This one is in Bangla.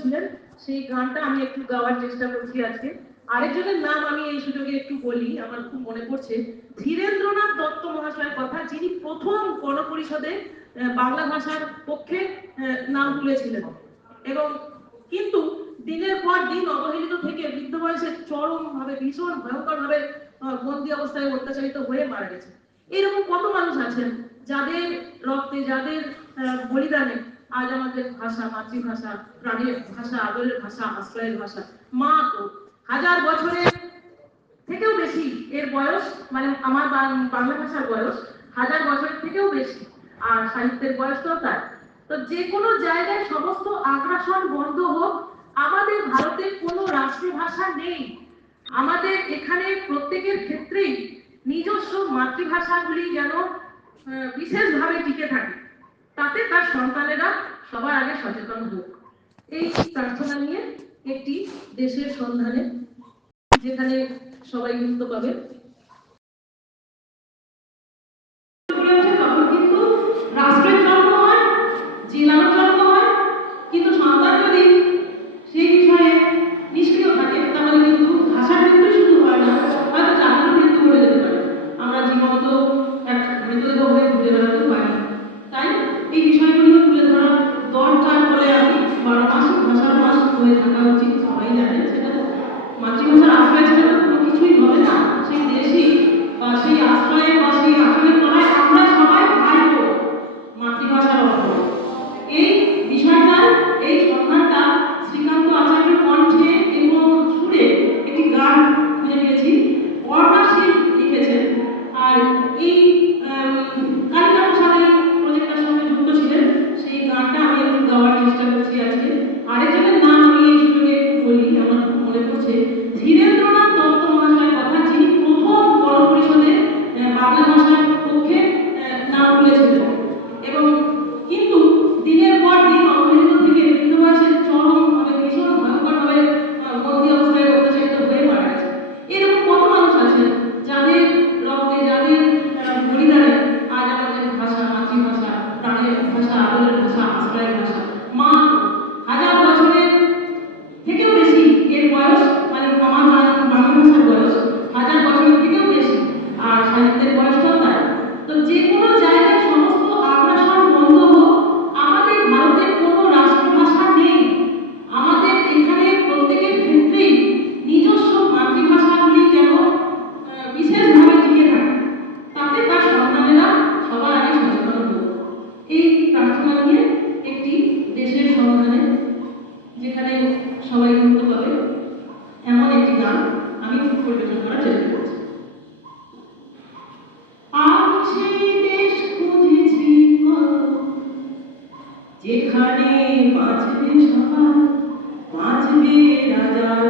করেছিলেন সেই গানটা আমি একটু গাওয়ার চেষ্টা করছি আজকে। আরেকজনের নাম আমি এই সুযোগে একটু বলি, আমার খুব মনে পড়ছে ধীরেন্দ্রনাথ দত্ত মহাশয়ের কথা, যিনি প্রথম গণপরিষদে বাংলা ভাষার পক্ষে নাম তুলেছিলেন এবং কিন্তু দিনের পর দিন অবহেলিত থেকে বৃদ্ধ বয়সে চরম ভাবে ভীষণ ভয়ঙ্কর ভাবে বন্দি অবস্থায় অত্যাচারিত হয়ে মারা গেছে। এরকম কত মানুষ আছেন যাদের রক্তে, যাদের বলিদানে আজ আমাদের ভাষা, মাতৃভাষা, প্রাণের ভাষা, আদরের ভাষা, আশ্রয়ের ভাষা। মা তো হাজার বছরের থেকেও বেশি এর বয়স, মানে আমার বাংলা ভাষার বয়স হাজার বছরের থেকেও বেশি, আর সাহিত্যের বয়সটাও তাই। তো যে কোনো জায়গায় সমস্ত আগ্রাসন বন্ধ হোক। আমাদের ভারতে কোনো রাষ্ট্রভাষা নেই, আমাদের এখানে প্রত্যেকের ক্ষেত্রেই নিজস্ব মাতৃভাষাগুলি যেন বিশেষভাবে টিকে থাকে, তাতে তার সন্তানেরা সবার আগে সচেতন হোক, এই প্রার্থনা নিয়ে একটি দেশের সন্ধানে, যেখানে সবাই গুরুত্ব পাবে। তখন কিন্তু রাষ্ট্রের জন্ম হয়, জেলার জন্ম হয়, কিন্তু সন্তান যদি সেই বিষয়ে নিষ্ক্রিয় থাকে তাহলে কিন্তু ভাষার মৃত্যু শুধু হয় না, হয়তো জাতির মৃত্যু ঘটে যেতে পারে। আমরা জীবন্ত এক মৃতদেহ হয়ে ঘুরে বেড়াতে পারি। তাই এই বিষয়গুলিও তুলে ধরা দরকার বলে আমি 12 মাস ভাষার মাস হয়ে থাকা উচিত, সবাই জানেন সেটা। মাতৃভাষার আশ্রয় ছাড়া কোনো কিছুই হবে না। সেই দেশই বা সেই আশ্রয়ে বা সেই আশ্রয়ের তলায় আমরা সবাই ভাই বোন, মাতৃভাষার অর্থ। এই বিষয়টা, এই সন্ধানটা শ্রীকান্ত আচার্যের কণ্ঠে এবং সুরে একটি গান খুঁজে পেয়েছি, ওয়ার্ডটা সে লিখেছেন। আর এই কালিকা প্রসাদের প্রজেক্টের সঙ্গে যুক্ত ছিলেন, সেই গানটা আমি একটু গাওয়ার চেষ্টা করছি আজকে। আরেকজনের নাম আমি এই সুযোগে একটু বলি, আমার খুব মনে পড়ছে ধীরেন্দ্রনাথ দত্ত মহাশয়ের কথা, যিনি প্রথম গণপরিষদে বাংলা ভাষার পক্ষে নাম তুলেছিলেন এবং কিন্তু দিনের পর দিন অবহেলিত থেকে বৃদ্ধ বয়সে চরমভাবে ভীষণ ভয়ঙ্করভাবে বন্দি অবস্থায় অত্যাচারিত হয়ে মারা গেছে। এরকম কত মানুষ আছেন যাদের রক্তে, যাদের বলিদানে আজ আমাদের ভাষা, মাতৃভাষা, প্রাণের ভাষা, আদরের ভাষা, আশ্রয়ের ভাষা। মা হাজার বছরের থেকেও বেশি এর বয়স, মানে আমার বাংলা ভাষার বয়স হাজার বছরের থেকেও বেশি, আর সাহিত্যের বয়সটাও তাই। তো যে কোনো জায়গায় সমস্ত আগ্রাসন বন্ধ হোক। আমাদের ভারতে কোনো রাষ্ট্রভাষা নেই, আমাদের এখানে প্রত্যেকের ক্ষেত্রেই নিজস্ব মাতৃভাষাগুলি যেন বিশেষভাবে টিকে থাকে, তাতে তার সন্তানেরা সবার আগে সচেতন হোক, এই প্রার্থনা নিয়ে একটি দেশের সন্ধানে, যেখানে সবাই গুরুত্ব পাবে এমন একটি গান আমি পরিবেশন করার চেষ্টা করছি। আমি সেই দেশ খুঁজেছি কত, যেখানে বাঁচবে সবাই, বাঁচবে রাজার